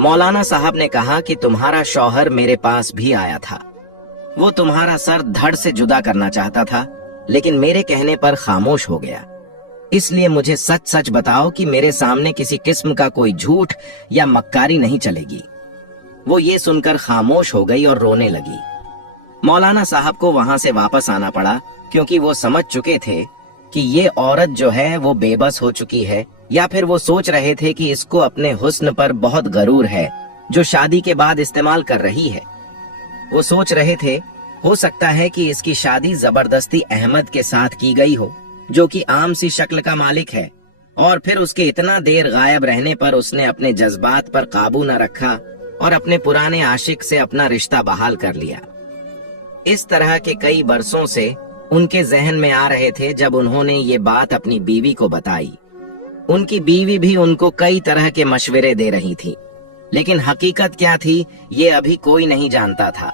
मौलाना साहब ने कहा कि तुम्हारा शौहर मेरे पास भी आया था। वो तुम्हारा सर धड़ से जुदा करना चाहता था, लेकिन मेरे कहने पर खामोश हो गया। इसलिए मुझे सच सच बताओ कि मेरे सामने किसी किस्म का कोई झूठ या मक्कारी नहीं चलेगी। वो ये सुनकर खामोश हो गई और रोने लगी। मौलाना साहब को वहां से वापस आना पड़ा, क्योंकि वो समझ चुके थे कि ये औरत जो है वो बेबस हो चुकी है, या फिर वो सोच रहे थे कि इसको अपने हुस्न पर बहुत गरूर है जो शादी के बाद इस्तेमाल कर रही है। वो सोच रहे थे हो सकता है कि इसकी शादी जबरदस्ती अहमद के साथ की गई हो, जो कि आम सी शक्ल का मालिक है, और फिर उसके इतना देर गायब रहने पर उसने अपने जज्बात पर काबू न रखा और अपने पुराने आशिक से अपना रिश्ता बहाल कर लिया। इस तरह के कई बरसों से उनके जहन में आ रहे थे जब उन्होंने ये बात अपनी बीवी को बताई। उनकी बीवी भी उनको कई तरह के मशवरे दे रही थी, लेकिन हकीकत क्या थी ये अभी कोई नहीं जानता था।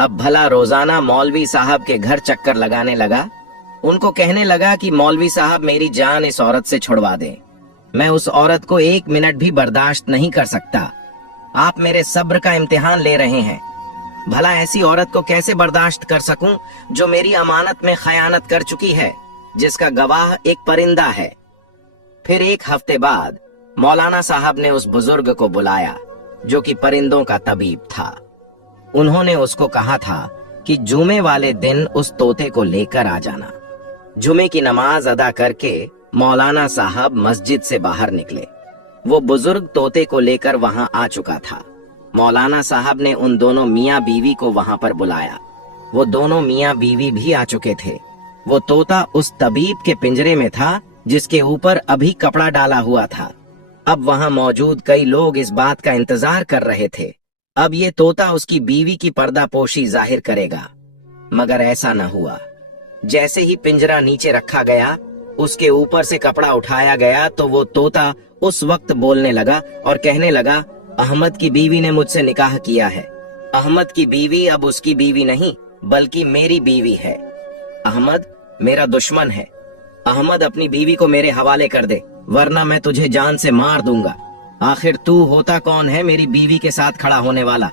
अब भला रोजाना मौलवी साहब के घर चक्कर लगाने लगा। उनको कहने लगा कि मौलवी साहब मेरी जान इस औरत से छुड़वा दें। मैं उस औरत को 1 मिनट भी बर्दाश्त नहीं कर सकता। आप मेरे सब्र का इम्तिहान ले रहे हैं। भला ऐसी औरत को कैसे बर्दाश्त कर सकूं जो मेरी अमानत में खयानत कर चुकी है, जिसका गवाह एक परिंदा है। फिर 1 हफ्ते बाद मौलाना साहब ने उस बुजुर्ग को बुलाया जो कि परिंदों का तबीब था। उन्होंने उसको कहा था कि जुमे वाले दिन उस तोते को लेकर आ जाना। जुमे की नमाज अदा करके मौलाना साहब मस्जिद से बाहर निकले। वो बुजुर्ग तोते को लेकर वहां आ चुका था। मौलाना साहब ने उन दोनों मियाँ बीवी को वहां पर बुलाया। वो दोनों मियाँ बीवी भी आ चुके थे। वो तोता उस तबीब के पिंजरे में था जिसके ऊपर अभी कपड़ा डाला हुआ था। अब वहां मौजूद कई लोग इस बात का इंतजार कर रहे थे, अब ये तोता उसकी बीवी की पर्दापोशी जाहिर करेगा। मगर ऐसा न हुआ। जैसे ही पिंजरा नीचे रखा गया, उसके ऊपर से कपड़ा उठाया गया, तो वो तोता उस वक्त बोलने लगा और कहने लगा, अहमद की बीवी ने मुझसे निकाह किया है। अहमद की बीवी अब उसकी बीवी नहीं बल्कि मेरी बीवी है। अहमद मेरा दुश्मन है। अहमद अपनी बीवी को मेरे हवाले कर दे, वरना मैं तुझे जान से मार दूंगा। आखिर तू होता कौन है मेरी बीवी के साथ खड़ा होने वाला?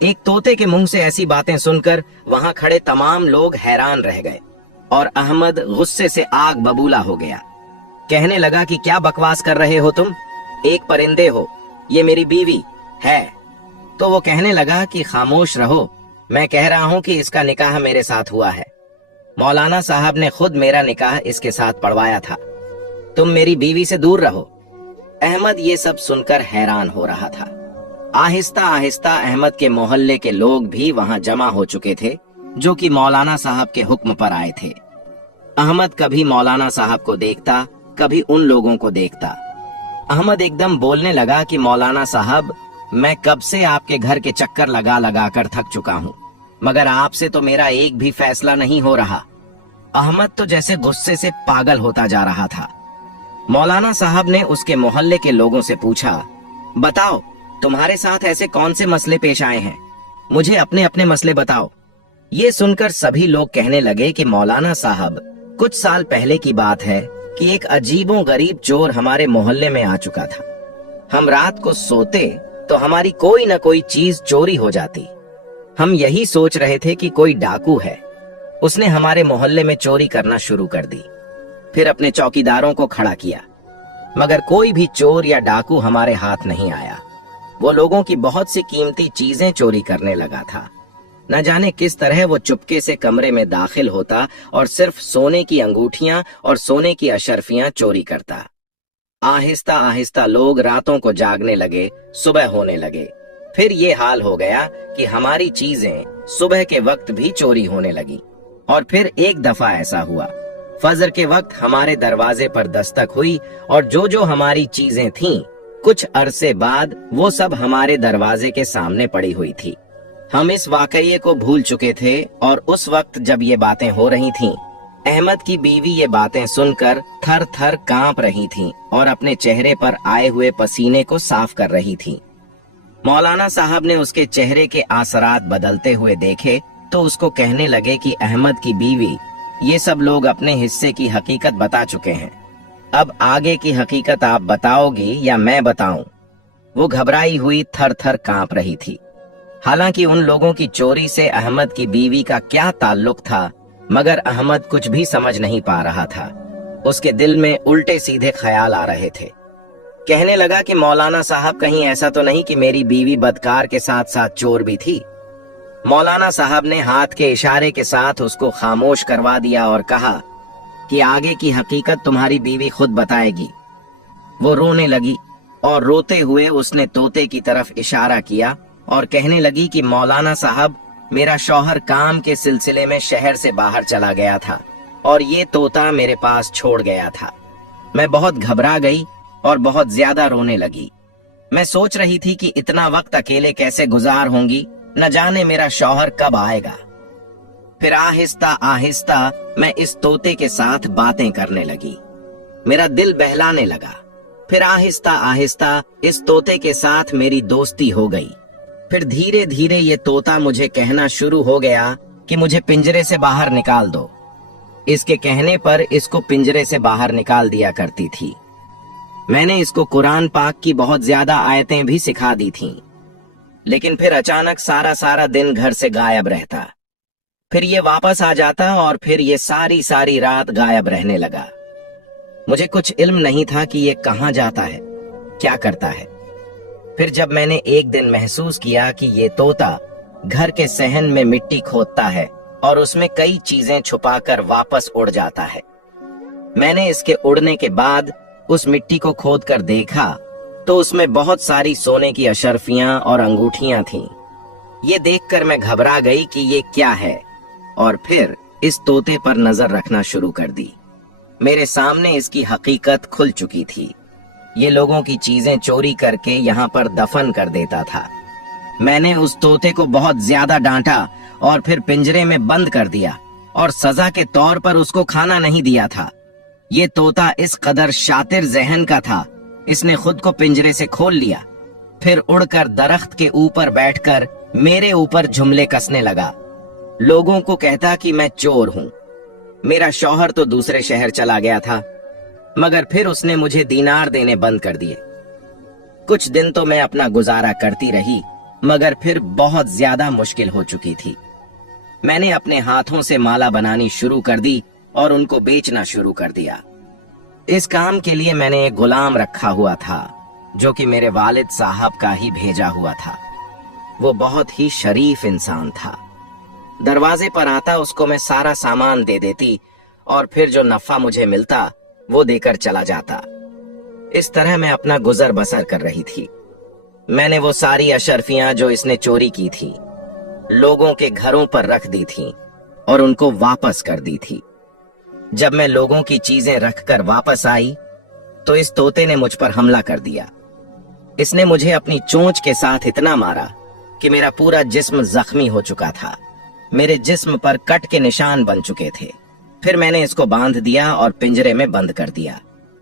एक तोते के मुंह से ऐसी बातें सुनकर वहां खड़े तमाम लोग हैरान रह गए और अहमद गुस्से से आग बबूला हो गया। कहने लगा कि क्या बकवास कर रहे हो तुम? एक परिंदे हो, ये मेरी बीवी है। तो वो कहने लगा कि खामोश रहो, मैं कह रहा हूं कि इसका निकाह मेरे साथ हुआ है। मौलाना साहब ने खुद मेरा निकाह इसके साथ पढ़वाया था। तुम मेरी बीवी से दूर रहो। अहमद ये सब सुनकर हैरान हो रहा था। आहिस्ता आहिस्ता अहमद के मोहल्ले के लोग भी वहां जमा हो चुके थे, जो कि मौलाना साहब के हुक्म पर आए थे। अहमद कभी मौलाना साहब को देखता, कभी उन लोगों को देखता। अहमद एकदम बोलने लगा कि मौलाना साहब, मैं कब से आपके घर के चक्कर लगा लगा कर थक चुका हूँ, मगर आपसे तो मेरा एक भी फैसला नहीं हो रहा। अहमद तो जैसे गुस्से से पागल होता जा रहा था। मौलाना साहब ने उसके मोहल्ले के लोगों से पूछा, बताओ तुम्हारे साथ ऐसे कौन से मसले पेश आए हैं? मुझे अपने अपने मसले बताओ। ये सुनकर सभी लोग कहने लगे कि मौलाना साहब, कुछ साल पहले की बात है कि एक अजीबो गरीब चोर हमारे मोहल्ले में आ चुका था। हम रात को सोते तो हमारी कोई न कोई चीज चोरी हो जाती। हम यही सोच रहे थे कि कोई डाकू है। उसने हमारे मोहल्ले में चोरी करना शुरू कर दी। फिर अपने चौकीदारों को खड़ा किया, मगर कोई भी चोर या डाकू हमारे हाथ नहीं आया। वो लोगों की बहुत सी कीमती चीजें चोरी करने लगा था। न जाने किस तरह वो चुपके से कमरे में दाखिल होता और सिर्फ सोने की अंगूठियां और सोने की अशर्फियां चोरी करता। आहिस्ता आहिस्ता लोग रातों को जागने लगे, सुबह होने लगे। फिर ये हाल हो गया कि हमारी चीजें सुबह के वक्त भी चोरी होने लगी। और फिर एक दफा ऐसा हुआ, फजर के वक्त हमारे दरवाजे पर दस्तक हुई और जो हमारी चीजें थीं, कुछ अरसे बाद वो सब हमारे दरवाजे के सामने पड़ी हुई थी। हम इस वाकये को भूल चुके थे और उस वक्त जब ये बातें हो रही थीं, अहमद की बीवी ये बातें सुनकर थर थर कांप रही थीं और अपने चेहरे पर आए हुए पसीने को साफ कर रही थीं। मौलाना साहब ने उसके चेहरे के आसरात बदलते हुए देखे तो उसको कहने लगे कि अहमद की बीवी, ये सब लोग अपने हिस्से की हकीकत बता चुके हैं, अब आगे की हकीकत आप बताओगी या मैं बताऊं? वो घबराई हुई थर थर कांप रही थी। हालांकि उन लोगों की चोरी से अहमद की बीवी का क्या ताल्लुक था, मगर अहमद कुछ भी समझ नहीं पा रहा था। उसके दिल में उल्टे सीधे ख्याल आ रहे थे। कहने लगा कि मौलाना साहब, कहीं ऐसा तो नहीं कि मेरी बीवी बदकार के साथ साथ चोर भी थी? मौलाना साहब ने हाथ के इशारे के साथ उसको खामोश करवा दिया और कहा कि आगे की हकीकत तुम्हारी बीवी खुद बताएगी। वो रोने लगी और रोते हुए उसने तोते की तरफ इशारा किया और कहने लगी कि मौलाना साहब, मेरा शौहर काम के सिलसिले में शहर से बाहर चला गया था और ये तोता मेरे पास छोड़ गया था। मैं बहुत घबरा गई और बहुत ज्यादा रोने लगी। मैं सोच रही थी कि इतना वक्त अकेले कैसे गुजार होंगी, न जाने मेरा शौहर कब आएगा। फिर आहिस्ता आहिस्ता मैं इस तोते के साथ बातें करने लगी। मेरा दिल बहलाने लगा। फिर आहिस्ता आहिस्ता इस तोते के साथ मेरी दोस्ती हो गई। फिर धीरे धीरे ये तोता मुझे कहना शुरू हो गया कि मुझे पिंजरे से बाहर निकाल दो। इसके कहने पर इसको पिंजरे से बाहर निकाल दिया करती थी। मैंने इसको कुरान पाक की बहुत ज्यादा आयतें भी सिखा दी थीं। लेकिन फिर अचानक सारा दिन घर से गायब रहता। फिर ये वापस आ जाता और फिर ये सारी रात गायब रहने लगा। मुझे कुछ इल्म नहीं था कि ये कहाँ जाता है, क्या करता है। फिर जब मैंने एक दिन महसूस किया कि ये तोता घर के सहन में मिट्टी खोदता है और उसमें कई चीजें छुपाकर वापस उड़ जाता है, मैंने इसके उड़ने के बाद उस मिट्टी को खोदकर देखा तो उसमें बहुत सारी सोने की अशर्फियां और अंगूठियां थीं। ये देखकर मैं घबरा गई कि ये क्या है और फिर इस तोते पर नजर रखना शुरू कर दी। मेरे सामने इसकी हकीकत खुल चुकी थी। ये लोगों की चीजें चोरी करके यहाँ पर दफन कर देता था। मैंने उस तोते को बहुत ज्यादा डांटा और फिर पिंजरे में बंद कर दिया और सजा के तौर पर उसको खाना नहीं दिया था। ये तोता इस कदर शातिर जहन का था, इसने खुद को पिंजरे से खोल लिया, फिर उड़कर दरख्त के ऊपर बैठकर मेरे ऊपर जुमले कसने लगा। लोगों को कहता कि मैं चोर हूं। मेरा शौहर तो दूसरे शहर चला गया था, मगर फिर उसने मुझे दीनार देने बंद कर दिए। कुछ दिन तो मैं अपना गुजारा करती रही, मगर फिर बहुत ज्यादा मुश्किल हो चुकी थी। मैंने अपने हाथों से माला बनानी शुरू कर दी और उनको बेचना शुरू कर दिया। इस काम के लिए मैंने एक गुलाम रखा हुआ था जो कि मेरे वालिद साहब का ही भेजा हुआ था। वो बहुत ही शरीफ इंसान था। दरवाजे पर आता उसको मैं सारा सामान दे देती और फिर जो नफा मुझे मिलता वो देकर चला जाता। इस तरह मैं अपना गुजर बसर कर रही थी। मैंने वो सारी अशर्फियां जो इसने चोरी की थी लोगों के घरों पर रख दी थी और उनको वापस कर दी थी। जब मैं लोगों की चीजें रखकर वापस आई तो इस तोते ने मुझ पर हमला कर दिया। इसने मुझे अपनी चोंच के साथ इतना मारा कि मेरा पूरा जिस्म जख्मी हो चुका था। मेरे जिस्म पर कट के निशान बन चुके थे। फिर मैंने इसको बांध दिया और पिंजरे में बंद कर दिया।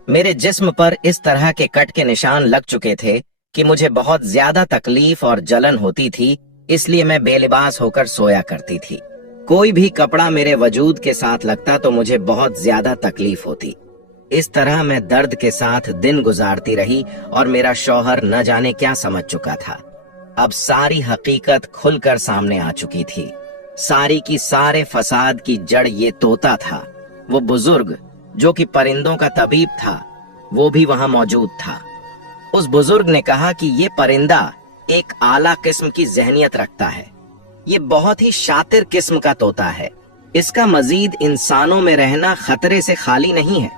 मेरे जिस्म पर इस तरह के कट के निशान लग चुके थे कि मुझे बहुत ज्यादा तकलीफ और जलन होती थी, इसलिए मैं बेलिबास होकर सोया करती थी। कोई भी कपड़ा मेरे वजूद के साथ लगता तो मुझे बहुत ज्यादा तकलीफ होती। इस तरह मैं दर्द के साथ दिन गुजारती रही और मेरा शौहर न जाने क्या समझ चुका था। अब सारी हकीकत खुलकर सामने आ चुकी थी। सारी की सारे फसाद की जड़ ये तोता था। वो बुजुर्ग जो कि परिंदों का तबीब था, वो भी वहां मौजूद था। उस बुजुर्ग ने कहा कि ये परिंदा एक आला किस्म की जहनियत रखता है। ये बहुत ही शातिर किस्म का तोता है। इसका मजीद इंसानों में रहना खतरे से खाली नहीं है।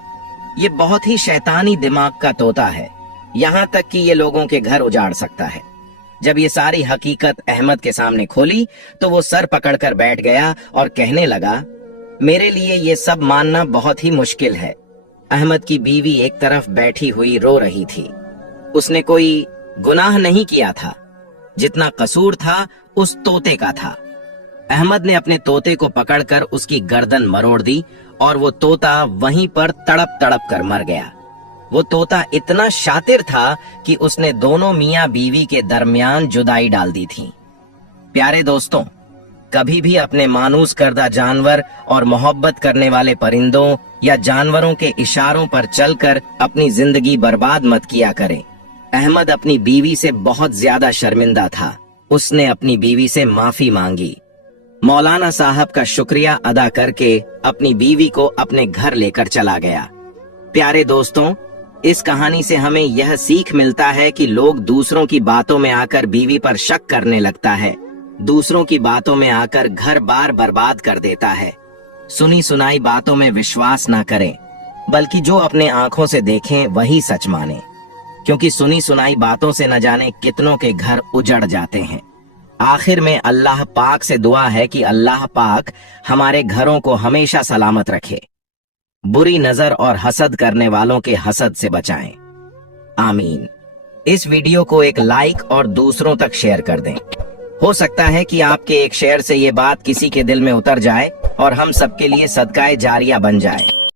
ये बहुत ही शैतानी दिमाग का तोता है, यहाँ तक कि ये लोगों के घर उजाड़ सकता है। जब ये सारी हकीकत अहमद के सामने खोली तो वो सर पकड़कर बैठ गया और कहने लगा, मेरे लिए ये सब मानना बहुत ही मुश्किल है। अहमद की बीवी एक तरफ बैठी हुई रो रही थी। उसने कोई गुनाह नहीं किया था, जितना कसूर था उस तोते का था। अहमद ने अपने तोते को पकड़कर उसकी गर्दन मरोड़ दी और वो तोता वहीं पर तड़प तड़प कर मर गया। वो तोता इतना शातिर था कि उसने दोनों मियाँ बीवी के दरमियान जुदाई डाल दी थी। प्यारे दोस्तों, कभी भी अपने मानूस करदा जानवर और मोहब्बत करने वाले परिंदों या जानवरों के इशारों पर चलकर अपनी जिंदगी बर्बाद मत किया करें। अहमद अपनी बीवी से बहुत ज्यादा शर्मिंदा था। उसने अपनी बीवी से माफी मांगी। मौलाना साहब का शुक्रिया अदा करके अपनी बीवी को अपने घर लेकर चला गया। प्यारे दोस्तों, इस कहानी से हमें यह सीख मिलता है कि लोग दूसरों की बातों में आकर बीवी पर शक करने लगता है, दूसरों की बातों में आकर घर बार बर्बाद कर देता है। सुनी सुनाई बातों में विश्वास ना करें, बल्कि जो अपने आंखों से देखें वही सच माने, क्योंकि सुनी सुनाई बातों से न जाने कितनों के घर उजड़ जाते हैं। आखिर में अल्लाह पाक से दुआ है कि अल्लाह पाक हमारे घरों को हमेशा सलामत रखे, बुरी नजर और हसद करने वालों के हसद से बचाएं। आमीन। इस वीडियो को एक लाइक और दूसरों तक शेयर कर दें। हो सकता है कि आपके एक शेयर से ये बात किसी के दिल में उतर जाए और हम सबके लिए सदकाए जारिया बन जाए।